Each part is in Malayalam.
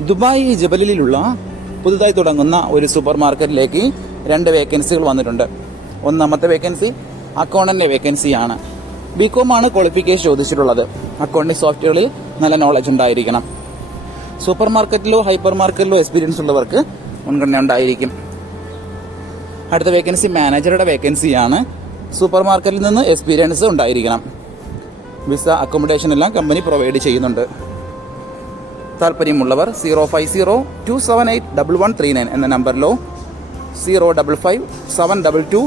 ദുബായ് ജബലിലുള്ള പുതുതായി തുടങ്ങുന്ന ഒരു സൂപ്പർ മാർക്കറ്റിലേക്ക് രണ്ട് വേക്കൻസികൾ വന്നിട്ടുണ്ട്. ഒന്നാമത്തെ വേക്കൻസി അക്കൗണ്ടന്റ് വേക്കൻസിയാണ്. ബികോം ആണ് ക്വാളിഫിക്കേഷൻ ചോദിച്ചിട്ടുള്ളത്. അക്കൗണ്ടിംഗ് സോഫ്റ്റ്വെയറിൽ നല്ല നോളജ് ഉണ്ടായിരിക്കണം. സൂപ്പർ മാർക്കറ്റിലോ ഹൈപ്പർ മാർക്കറ്റിലോ എക്സ്പീരിയൻസ് ഉള്ളവർക്ക് മുൻഗണന ഉണ്ടായിരിക്കും. അടുത്ത വേക്കൻസി മാനേജറുടെ വേക്കൻസിയാണ്. സൂപ്പർ മാർക്കറ്റിൽ നിന്ന് എക്സ്പീരിയൻസ് ഉണ്ടായിരിക്കണം. വിസ അക്കോമഡേഷൻ എല്ലാം കമ്പനി പ്രൊവൈഡ് ചെയ്യുന്നുണ്ട്. താല്പര്യമുള്ളവർ zero five zero two seven eight double one three nine എന്ന നമ്പറിലോ zero double five seven double two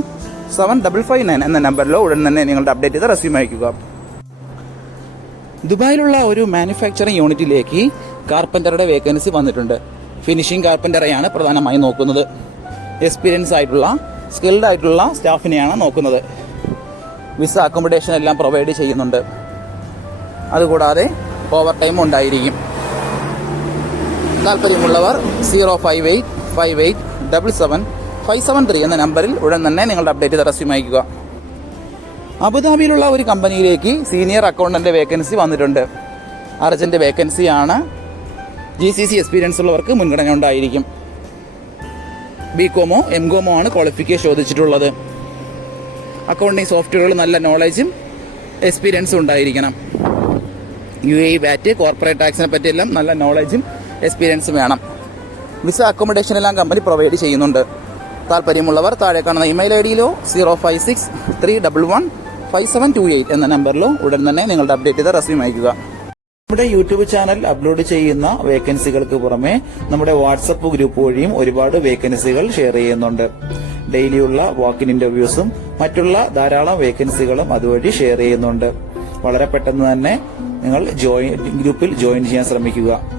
seven double five nine എന്ന നമ്പറിലോ ഉടൻ തന്നെ നിങ്ങളുടെ അപ്ഡേറ്റ് ചെയ്ത റെസ്യൂം അയക്കുക ദുബായിലുള്ള ഒരു മാനുഫാക്ചറിംഗ് യൂണിറ്റിലേക്ക് കാർപ്പന്ററുടെ വേക്കൻസി വന്നിട്ടുണ്ട്. ഫിനിഷിംഗ് കാർപ്പന്ററെയാണ് പ്രധാനമായും നോക്കുന്നത്. എക്സ്പീരിയൻസ് ആയിട്ടുള്ള സ്കിൽഡ് ആയിട്ടുള്ള സ്റ്റാഫിനെയാണ് നോക്കുന്നത്. വിസ അക്കോമഡേഷൻ എല്ലാം പ്രൊവൈഡ് ചെയ്യുന്നുണ്ട്. അതുകൂടാതെ ഓവർ ടൈം ഉണ്ടായിരിക്കും. താല്പര്യമുള്ളവർ zero five eight five eight double seven five seven three എന്ന നമ്പറിൽ ഉടൻ തന്നെ നിങ്ങളുടെ അപ്ഡേറ്റ് റെസ്യൂം അയക്കുക അബുദാബിയിലുള്ള ഒരു കമ്പനിയിലേക്ക് സീനിയർ അക്കൗണ്ടന്റ് വേക്കൻസി വന്നിട്ടുണ്ട്. അർജന്റ് വേക്കൻസിയാണ് ജി സി സി എക്സ്പീരിയൻസ് ഉള്ളവർക്ക് മുൻഗണന ഉണ്ടായിരിക്കും. ബി കോമോ എം കോമോ ആണ് ക്വാളിഫിക്കേഷൻ ചോദിച്ചിട്ടുള്ളത്. അക്കൗണ്ടിങ് സോഫ്റ്റ്വെയറുകൾ നല്ല നോളജും എക്സ്പീരിയൻസും ഉണ്ടായിരിക്കണം. യു എ വാറ്റ് കോർപ്പറേറ്റ് ടാക്സിനെ പറ്റിയെല്ലാം നല്ല നോളജും എക്സ്പീരിയൻസും വേണം. വിസ അക്കോമഡേഷൻ എല്ലാം കമ്പനി പ്രൊവൈഡ് ചെയ്യുന്നുണ്ട്. താല്പര്യമുള്ളവർ താഴെ കാണുന്ന email I ഡിയിലോ zero five six three double one five seven two eight എന്ന നമ്പറിലോ ഉടൻ തന്നെ നിങ്ങളുടെ അപ്ഡേറ്റ് ചെയ്ത റെസ്യൂം അയക്കുക നമ്മുടെ യൂട്യൂബ് ചാനൽ അപ്ലോഡ് ചെയ്യുന്ന വേക്കൻസികൾക്ക് പുറമെ നമ്മുടെ വാട്സപ്പ് ഗ്രൂപ്പ് വഴിയും ഒരുപാട് വേക്കൻസികൾ ഷെയർ ചെയ്യുന്നുണ്ട്. ഡെയിലിയുള്ള വാക്കിൻ ഇന്റർവ്യൂസും മറ്റുള്ള ധാരാളം വേക്കൻസികളും അതുവഴി ഷെയർ ചെയ്യുന്നുണ്ട്. വളരെ പെട്ടെന്ന് തന്നെ നിങ്ങൾ ജോയിൻ ഗ്രൂപ്പിൽ ജോയിൻ ചെയ്യാൻ ശ്രമിക്കുക.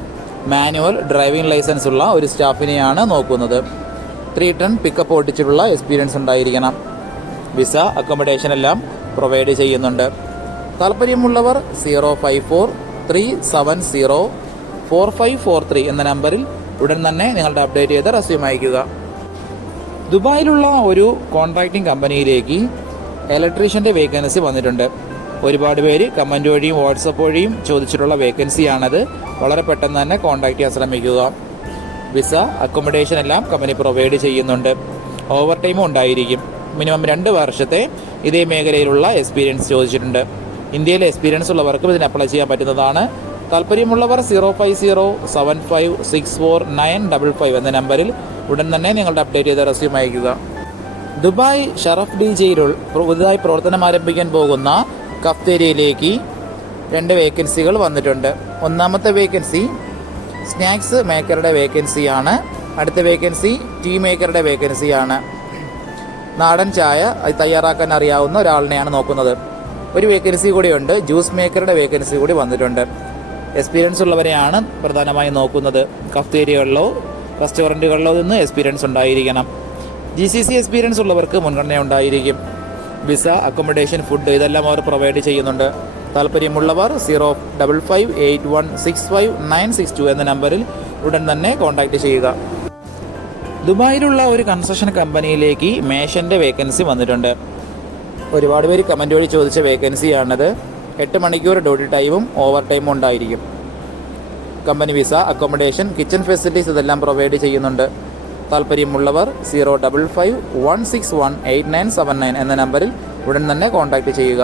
മാനുവൽ ഡ്രൈവിംഗ് ലൈസൻസ് ഉള്ള ഒരു സ്റ്റാഫിനെയാണ് നോക്കുന്നത്. ത്രീ ടൺ പിക്കപ്പ് ഓടിച്ചിട്ടുള്ള എക്സ്പീരിയൻസ് ഉണ്ടായിരിക്കണം. വിസ അക്കോമഡേഷൻ എല്ലാം പ്രൊവൈഡ് ചെയ്യുന്നുണ്ട്. താല്പര്യമുള്ളവർ zero five four three seven zero four five four three എന്ന നമ്പറിൽ ഉടൻ തന്നെ നിങ്ങളുടെ അപ്ഡേറ്റ് ചെയ്ത റെസ്യൂം അയക്കുക ദുബായിലുള്ള ഒരു കോൺട്രാക്ടിംഗ് കമ്പനിയിലേക്ക് ഇലക്ട്രീഷ്യന്റെ വേക്കൻസി വന്നിട്ടുണ്ട്. ഒരുപാട് പേര് കമന്റ് വഴിയും വാട്സപ്പ് വഴിയും ചോദിച്ചിട്ടുള്ള വേക്കൻസിയാണത്. വളരെ പെട്ടെന്ന് തന്നെ കോൺടാക്റ്റ് ചെയ്യാൻ ശ്രമിക്കുക. വിസ അക്കോമഡേഷൻ എല്ലാം കമ്പനി പ്രൊവൈഡ് ചെയ്യുന്നുണ്ട്. ഓവർ ടൈമും ഉണ്ടായിരിക്കും. മിനിമം രണ്ട് വർഷത്തെ ഇതേ മേഖലയിലുള്ള എക്സ്പീരിയൻസ് ചോദിച്ചിട്ടുണ്ട്. ഇന്ത്യയിലെ എക്സ്പീരിയൻസ് ഉള്ളവർക്കും ഇതിന് അപ്ലൈ ചെയ്യാൻ പറ്റുന്നതാണ്. താല്പര്യമുള്ളവർ zero five zero seven five six four nine double five എന്ന നമ്പറിൽ ഉടൻ തന്നെ നിങ്ങളുടെ അപ്ഡേറ്റ് ചെയ്ത റെസ്യൂം അയക്കുക ദുബായ് ഷറഫ് ഡി ജയിലുൾ പുതുതായി പ്രവർത്തനം ആരംഭിക്കാൻ പോകുന്ന കഫ്തേരിയയിലേക്ക് രണ്ട് വേക്കൻസികൾ വന്നിട്ടുണ്ട്. ഒന്നാമത്തെ വേക്കൻസി സ്നാക്സ് മേക്കറുടെ വേക്കൻസിയാണ്. അടുത്ത വേക്കൻസി ടീ മേക്കറുടെ വേക്കൻസിയാണ്. നാടൻ ചായ അത് തയ്യാറാക്കാൻ അറിയാവുന്ന ഒരാളിനെയാണ് നോക്കുന്നത്. ഒരു വേക്കൻസി കൂടിയുണ്ട്. ജ്യൂസ് മേക്കറുടെ വേക്കൻസി കൂടി വന്നിട്ടുണ്ട്. എക്സ്പീരിയൻസ് ഉള്ളവരെയാണ് പ്രധാനമായും നോക്കുന്നത്. കഫ്തേരിയകളിലോ റെസ്റ്റോറന്റുകളിലോ നിന്ന് എക്സ്പീരിയൻസ് ഉണ്ടായിരിക്കണം. ജി സി സി എക്സ്പീരിയൻസ് ഉള്ളവർക്ക് മുൻഗണന ഉണ്ടായിരിക്കും. വിസ അക്കോമഡേഷൻ ഫുഡ് ഇതെല്ലാം അവർ പ്രൊവൈഡ് ചെയ്യുന്നുണ്ട്. താല്പര്യമുള്ളവർ zero double five eight one six five nine six two എന്ന നമ്പറിൽ ഉടൻ തന്നെ കോൺടാക്ട് ചെയ്യുക. ദുബായിലുള്ള ഒരു കൺസ്ട്രക്ഷൻ കമ്പനിയിലേക്ക് മേഷന്റെ വേക്കൻസി വന്നിട്ടുണ്ട്. ഒരുപാട് പേര് കമന്റ് വഴി ചോദിച്ച വേക്കൻസിയാണത് എട്ട് മണിക്കൂർ ഡ്യൂട്ടി ടൈമും ഓവർ ടൈമും ഉണ്ടായിരിക്കും. Company visa accommodation kitchen facilities ഇതെല്ലാം പ്രൊവൈഡ് ചെയ്യുന്നുണ്ട്. താല്പര്യമുള്ളവർ zero double five one six one eight nine seven nine എന്ന നമ്പറിൽ ഉടൻ തന്നെ കോൺടാക്റ്റ് ചെയ്യുക.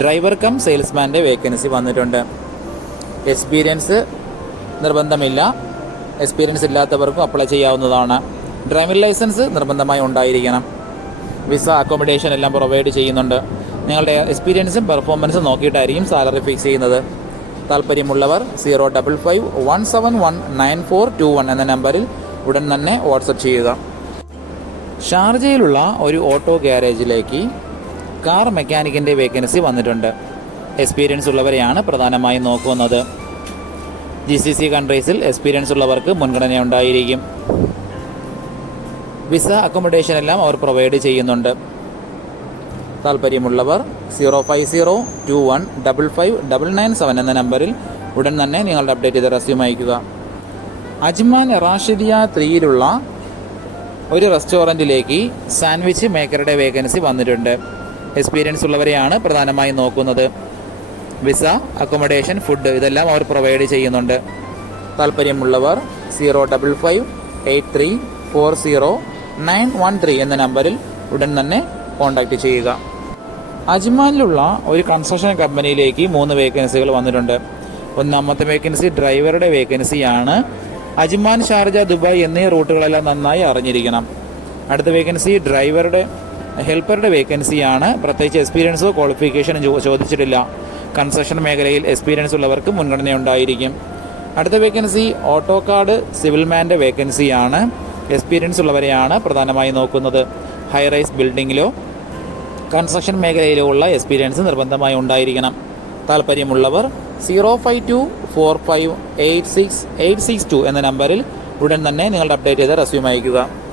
ഡ്രൈവർ കം സെയിൽസ്മാന്റെ വേക്കൻസി വന്നിട്ടുണ്ട്. എക്സ്പീരിയൻസ് നിർബന്ധമില്ല. എക്സ്പീരിയൻസ് ഇല്ലാത്തവർക്കും അപ്ലൈ ചെയ്യാവുന്നതാണ്. ഡ്രൈവിംഗ് ലൈസൻസ് നിർബന്ധമായി ഉണ്ടായിരിക്കണം. വിസ അക്കോമഡേഷൻ എല്ലാം പ്രൊവൈഡ് ചെയ്യുന്നുണ്ട്. നിങ്ങളുടെ എക്സ്പീരിയൻസും പെർഫോമൻസും നോക്കിയിട്ടായിരിക്കും സാലറി ഫിക്സ് ചെയ്യുന്നത്. താല്പര്യമുള്ളവർ zero double five one seven one nine four two one എന്ന നമ്പറിൽ ഉടൻ തന്നെ വാട്സപ്പ് ചെയ്യുക. ഷാർജയിലുള്ള ഒരു ഓട്ടോ ഗ്യാരേജിലേക്ക് കാർ മെക്കാനിക്കിന്റെ വേക്കൻസി വന്നിട്ടുണ്ട്. എക്സ്പീരിയൻസ് ഉള്ളവരെയാണ് പ്രധാനമായും നോക്കുന്നത്. ജി സി സി കൺട്രീസിൽ എക്സ്പീരിയൻസ് ഉള്ളവർക്ക് മുൻഗണന ഉണ്ടായിരിക്കും. വിസ അക്കോമഡേഷൻ എല്ലാം അവർ പ്രൊവൈഡ് ചെയ്യുന്നുണ്ട്. താല്പര്യമുള്ളവർ zero five zero two one double five double nine seven എന്ന നമ്പറിൽ ഉടൻ തന്നെ നിങ്ങളുടെ അപ്ഡേറ്റ് ചെയ്ത റെസ്യൂം അയക്കുക അജ്മാൻ റാഷിദിയ ത്രീയിലുള്ള ഒരു റെസ്റ്റോറന്റിലേക്ക് സാൻഡ്വിച്ച് മേക്കറുടെ വേക്കൻസി വന്നിട്ടുണ്ട്. എക്സ്പീരിയൻസ് ഉള്ളവരെയാണ് പ്രധാനമായും നോക്കുന്നത്. വിസ അക്കോമഡേഷൻ ഫുഡ് ഇതെല്ലാം അവർ പ്രൊവൈഡ് ചെയ്യുന്നുണ്ട്. താല്പര്യമുള്ളവർ zero double five eight three four zero nine one three എന്ന നമ്പറിൽ ഉടൻ തന്നെ കോൺടാക്റ്റ് ചെയ്യുക. അജ്മാനിലുള്ള ഒരു കൺസ്ട്രക്ഷൻ കമ്പനിയിലേക്ക് മൂന്ന് വേക്കൻസികൾ വന്നിട്ടുണ്ട്. ഒന്നാമത്തെ വേക്കൻസി ഡ്രൈവറുടെ വേക്കൻസിയാണ് അജ്മാൻ ഷാർജ ദുബായ് എന്നീ റൂട്ടുകളെല്ലാം നന്നായി അറിഞ്ഞിരിക്കണം. അടുത്ത വേക്കൻസി ഡ്രൈവറുടെ ഹെൽപ്പറുടെ വേക്കൻസിയാണ്. പ്രത്യേകിച്ച് എക്സ്പീരിയൻസോ ക്വാളിഫിക്കേഷനും ചോദിച്ചിട്ടില്ല. കൺസ്ട്രക്ഷൻ മേഖലയിൽ എക്സ്പീരിയൻസ് ഉള്ളവർക്ക് മുൻഗണന ഉണ്ടായിരിക്കും അടുത്ത വേക്കൻസി ഓട്ടോ കാർഡ് സിവിൽമാന്റെ വേക്കൻസിയാണ്. എക്സ്പീരിയൻസ് ഉള്ളവരെയാണ് പ്രധാനമായി നോക്കുന്നത്. ഹൈറൈസ് ബിൽഡിങ്ങിലോ കൺസ്ട്രക്ഷൻ മേഖലയിലോ ഉള്ള എക്സ്പീരിയൻസ് നിർബന്ധമായി ഉണ്ടായിരിക്കണം. താല്പര്യമുള്ളവർ zero five two four five eight six eight six two എന്ന നമ്പറിൽ ഉടൻ തന്നെ നിങ്ങളുടെ അപ്ഡേറ്റ് ചെയ്ത റെസ്യൂം അയയ്ക്കുക.